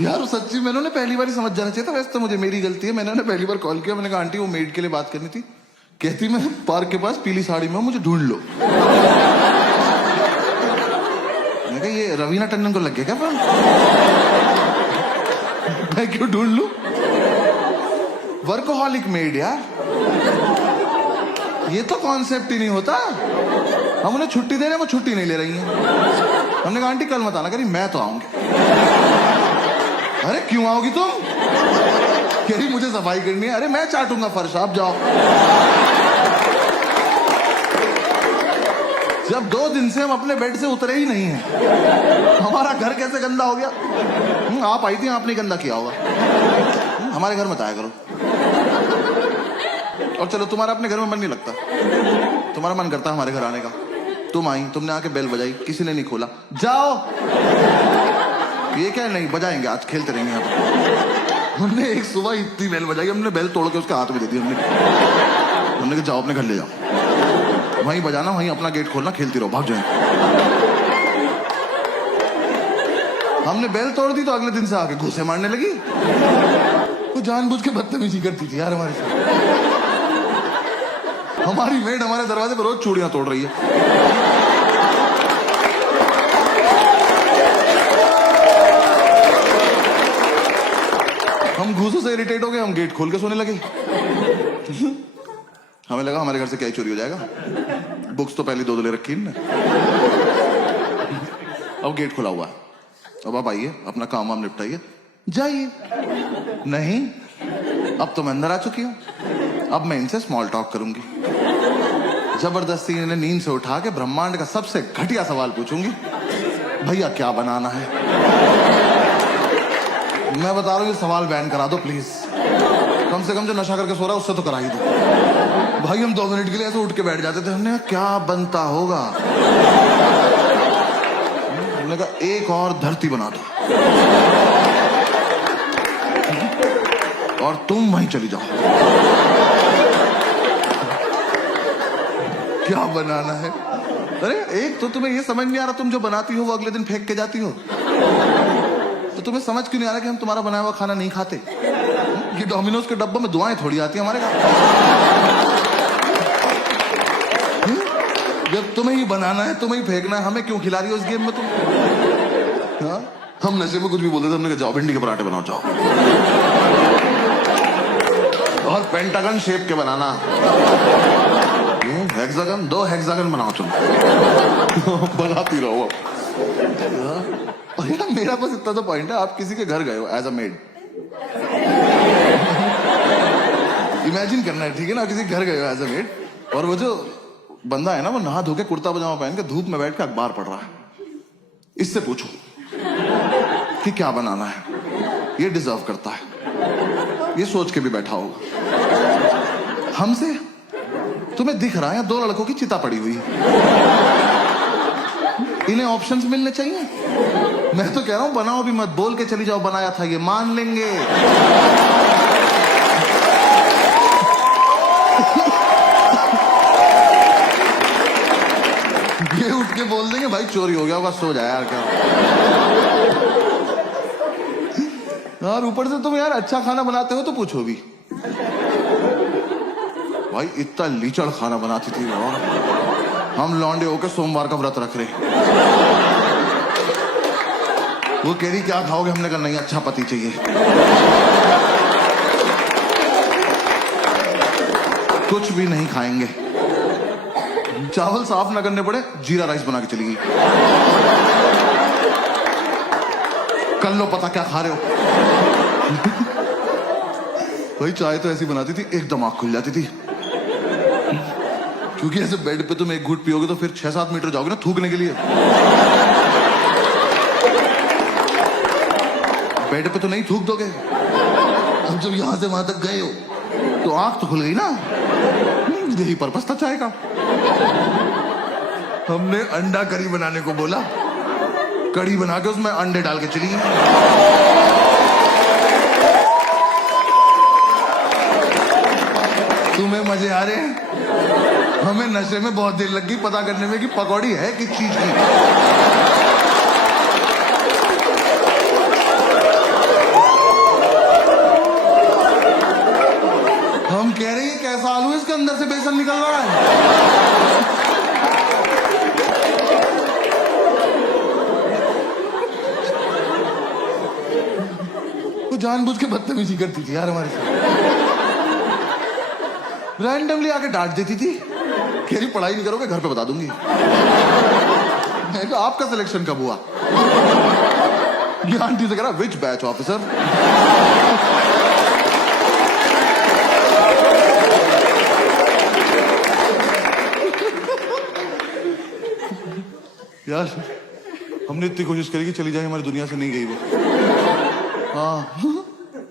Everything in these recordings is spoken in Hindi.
यार वो सच्ची मैंने उन्हें पहली बार ही समझ जाना चाहिए था। वैसे तो मुझे मेरी गलती है, मैंने उन्हें पहली बार कॉल किया, मैंने कहा आंटी वो मेड के लिए बात करनी थी। कहती मैं पार्क के पास पीली साड़ी में हूं, मुझे ढूंढ लो। मैंने कहा ये रवीना टंडन को लग गया क्या फोन? मैं क्यों ढूंढ लूं? वर्कोहॉलिक मेड यार, ये तो कॉन्सेप्ट ही नहीं होता। हम उन्हें छुट्टी दे रहे हैं, वो छुट्टी नहीं ले रही हैं। हमने कहा आंटी कल मत आना, करी मैं तो आऊंगी। अरे क्यों आओगी तुम? कह रही मुझे सफाई करनी है। अरे मैं चाटूंगा फर्श, आप जाओ। जब 2 दिन से हम अपने बेड से उतरे ही नहीं हैं, हमारा घर कैसे गंदा हो गया? आप आई थी, आपने गंदा किया होगा। हमारे घर मत आया करो। और चलो तुम्हारा अपने घर में मन नहीं लगता, तुम्हारा मन करता है हमारे घर आने का। तुम आई, तुमने आके बेल बजाई, किसी ने नहीं खोला, जाओ। ये क्या नहीं बजाएंगे, आज खेलते रहेंगे यहाँ। हमने एक सुबह इतनी बेल बजाई, हमने बेल तोड़ के उसके हाथ में दे दी। हमने कहा जाओ अपने घर ले जाओ, वहीं बजाना, वहीं अपना गेट खोलना, खेलती रहो, भाग जाए। हमने बेल तोड़ दी तो अगले दिन से आके घूसे मारने लगी। वो जानबूझ के बदतमीजी करती थी यार हमारे साथ। हमारी मेड हमारे दरवाजे पर रोज चूड़ियां तोड़ रही है। हम घूसों से इरिटेट हो गए, हम गेट खोल के सोने लगे। हमें लगा हमारे घर से क्या ही चोरी हो जाएगा, बुक्स तो पहले 2 ले रखी ना। अब गेट खुला हुआ है, अब आप आइए, अपना काम वाम निपटाइए, जाइए। नहीं, अब तो मैं अंदर आ चुकी हूं, अब मैं इनसे स्मॉल टॉक करूंगी। जबरदस्ती इन्हें नींद से उठा के ब्रह्मांड का सबसे घटिया सवाल पूछूंगी, भैया क्या बनाना है? मैं बता रहा हूं, ये सवाल बैन करा दो प्लीज। कम से कम जो नशा करके सो रहा है उससे तो करा ही दो। भाई हम 2 मिनट के लिए ऐसे उठ के बैठ जाते थे, हमने क्या बनता होगा। हमने कहा एक और धरती बना दो और तुम वहीं चली जाओ। क्या बनाना है? अरे एक तो तुम्हें ये समझ नहीं आ रहा, तुम जो बनाती हो वो अगले दिन फेंक के जाती हो, तो तुम्हें समझ क्यों नहीं आ रहा कि हम तुम्हारा बनाया हुआ खाना नहीं खाते? ये डोमिनोज के डब्बों में दुआएं थोड़ी आती है हमारे घर। जब तुम्हें ही बनाना है, तुम्हें ही फेंकना है, हमें क्यों खिला रही हो इस गेम में तुम? हाँ? हम नशे में कुछ भी बोलते थे, हमने कहा जाओ भिंडी के पराठे बनाओ जाओ, और पेंटागन शेप के बनाना, हेक्सागन, 2 हेक्सागन बनाओ तुम। बनाती रहो। और यार मेरा बस इतना तो पॉइंट है, आप किसी के घर गए हो एज अ मेड, इमेजिन करना है, ठीक है ना? किसी घर गए हो एज अ मेड, और वो जो बंदा है ना, वो नहा धो के कुर्ता पजामा पहन के धूप में बैठ के अखबार पढ़ रहा है। इससे पूछो कि क्या बनाना है, ये डिजर्व करता है, ये सोच के भी बैठा होगा। हमसे तुम्हें दिख रहा है 2 लड़कों की चिता पड़ी हुई, इन्हें ऑप्शंस मिलने चाहिए। मैं तो कह रहा हूं बनाओ भी मत, बोल के चली जाओ बनाया था, ये मान लेंगे। ये उठ के बोल देंगे भाई चोरी हो गया होगा, सो जाए यार। क्या यार, ऊपर से तुम यार अच्छा खाना बनाते हो तो पूछो भी। भाई इतना लीचड़ खाना बनाती थी, और हम लौंडे होकर सोमवार का व्रत रख रहे। वो कह रही क्या खाओगे? हमने कहा नहीं, अच्छा पति चाहिए। कुछ भी नहीं खाएंगे, चावल साफ ना करने पड़े, जीरा राइस बना के चली गई। कर लो पता क्या खा रहे हो। भाई चाय तो ऐसी बनाती थी एकदम आंख खुल जाती थी, क्योंकि ऐसे बेड पे तुम एक घूंट पियोगे तो फिर 6-7 मीटर जाओगे ना थूकने के लिए। बेड पे तो नहीं थूक दोगे। अब जब यहां से वहां तक गए हो तो आंख तो खुल गई ना, यही पर्पस था चाय का। हमने अंडा करी बनाने को बोला, कड़ी बना के उसमें अंडे डाल के चली गई। तुम्हें मजे आ रहे हैं? हमें नशे में बहुत देर लग गई पता करने में कि पकौड़ी है किस चीज की। वो जानबूझ के बदतमीजी करती थी यार हमारे साथ, रैंडमली आके डांट देती थी, कह रही पढ़ाई नहीं करोगे घर पे बता दूंगी। मैं कहा आपका सिलेक्शन कब हुआ? ये आंटी से कह रहा विच बैच ऑफिसर? यार हमने इतनी कोशिश करी कि चली जाए, हमारी दुनिया से नहीं गई वो। हाँ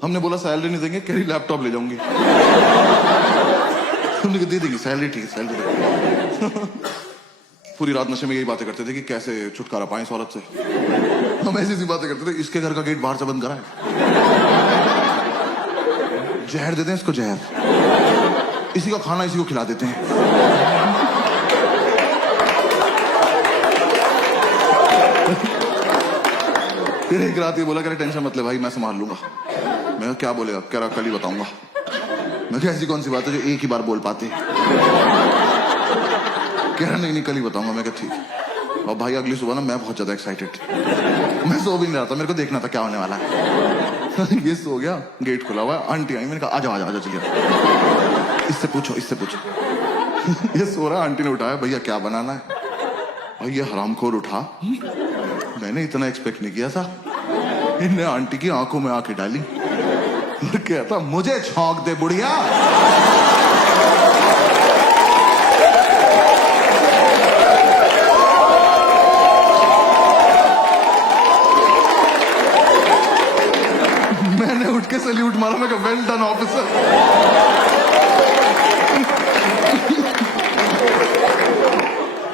हमने बोला सैलरी नहीं देंगे, कह रही लैपटॉप ले जाऊंगी। हमने कहा दे देंगे सैलरी, ठीक है सैलरी। पूरी रात नशे में यही बातें करते थे कि कैसे छुटकारा पाएं इस औरत से। हम ऐसी ऐसी बातें करते थे, इसके घर का गेट बाहर से बंद करा है, जहर देते हैं इसको, जहर, इसी का खाना इसी को खिला देते हैं। फिर एक रात ये बोला करे टेंशन मत ले भाई मैं संभाल लूंगा। मैं कहा क्या बोलेगा? कह रहा कल ही बताऊंगा। मैं कहा ऐसी कौन सी बात है जो एक ही बार बोल पाते? कह रहा नहीं कल ही बताऊंगा। मैं कहा ठीक। और भाई अगली सुबह ना मैं बहुत ज्यादा एक्साइटेड, मैं सो भी नहीं रहा था, मेरे को देखना था क्या होने वाला है। ये सो गया, गेट खुला हुआ, आंटी आई, मैंने कहा आजा आजा आजा चलिए, इससे पूछो इससे पूछो। ये सो रहा, आंटी ने उठाया, भैया क्या बनाना है? भाई ये हरामखोर उठा, मैंने इतना एक्सपेक्ट नहीं किया था। इनने आंटी की आंखों में आंखें डाली और कहता मुझे छौंक दे बुढ़िया। मैंने उठ के सैल्यूट मारा, मैं कहा वेल डन ऑफिसर।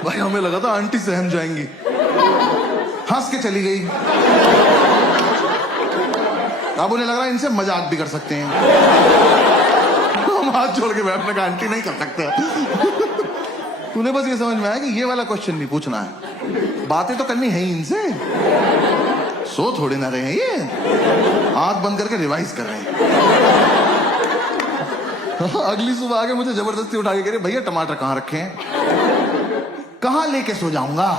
भाई हमें लगा था आंटी सहम जाएंगी, हंस के चली गई। अब उन्हें लग रहा है इनसे मजाक भी कर सकते हैं। हम हाथ छोड़ के बैठने का आंटी नहीं कर सकते। उन्हें बस ये समझ में आया कि ये वाला क्वेश्चन नहीं पूछना है, बातें तो करनी है ही इनसे। सो थोड़े ना रहे हैं ये, आंख बंद करके रिवाइज कर रहे हैं। अगली सुबह आके मुझे जबरदस्ती उठा के कह रहे भैया टमाटर कहाँ रखे हैं? कहाँ लेके सो जाऊंगा?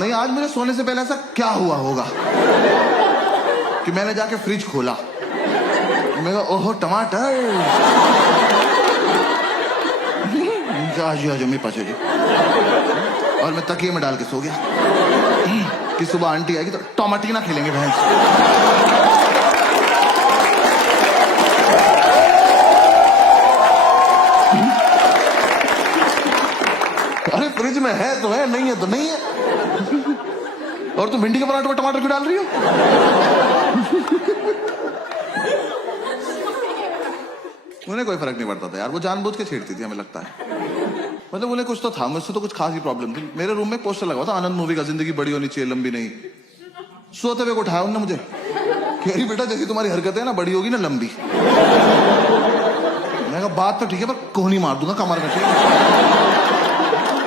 नहीं आज मेरे सोने से पहले ऐसा क्या हुआ होगा कि मैंने जाके फ्रिज खोला, मैं कहा ओहो टमाटर, आज मेरे पास जी, और मैं तकिए में डाल के सो गया कि सुबह आंटी आएगी तो टमाटीना खेलेंगे भैंस। अरे फ्रिज में है तो है, नहीं है तो नहीं है। और तुम भिंडी के पराठे में टमाटर क्यों डाल रही हो? उन्हें कोई फर्क नहीं पड़ता था यार, वो जानबूझ के छेड़ती थी हमें लगता है। मतलब उन्हें कुछ तो था, मुझसे तो कुछ खास ही प्रॉब्लम थी। मेरे रूम में पोस्टर लगा था आनंद मूवी का, जिंदगी बड़ी होनी चाहिए लंबी नहीं। सोते हुए को उठाया उन्होंने मुझे, कह रही बेटा जैसी तुम्हारी हरकतें है ना, बड़ी होगी ना लंबी। मैंने कहा बात तो ठीक है पर कोहनी मार दूंगा कमर में से।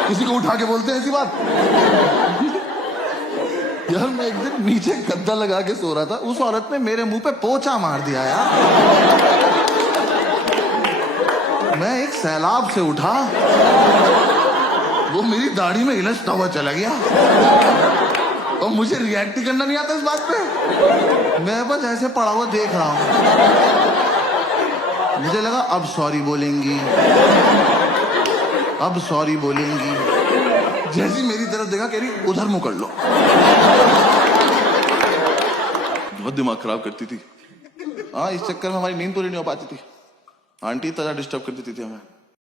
किसी को उठा के बोलते हैं ऐसी बात? यार मैं एक दिन नीचे गद्दा लगा के सो रहा था, उस औरत ने मेरे मुंह पे पोंछा मार दिया यार। मैं एक सैलाब से उठा, वो मेरी दाढ़ी में इलझता हुआ चला गया और मुझे रिएक्ट ही करना नहीं आता इस बात पे। मैं बस ऐसे पड़ा हुआ देख रहा हूं। मुझे लगा अब सॉरी बोलेंगी, अब सॉरी बोलेंगी। जैसी मेरी तरफ देखा कह रही उधर मुंह कर लो। बहुत दिमाग खराब करती थी। हाँ इस चक्कर में हमारी नींद पूरी नहीं हो पाती थी। आंटी तरह डिस्टर्ब कर देती थी हमें।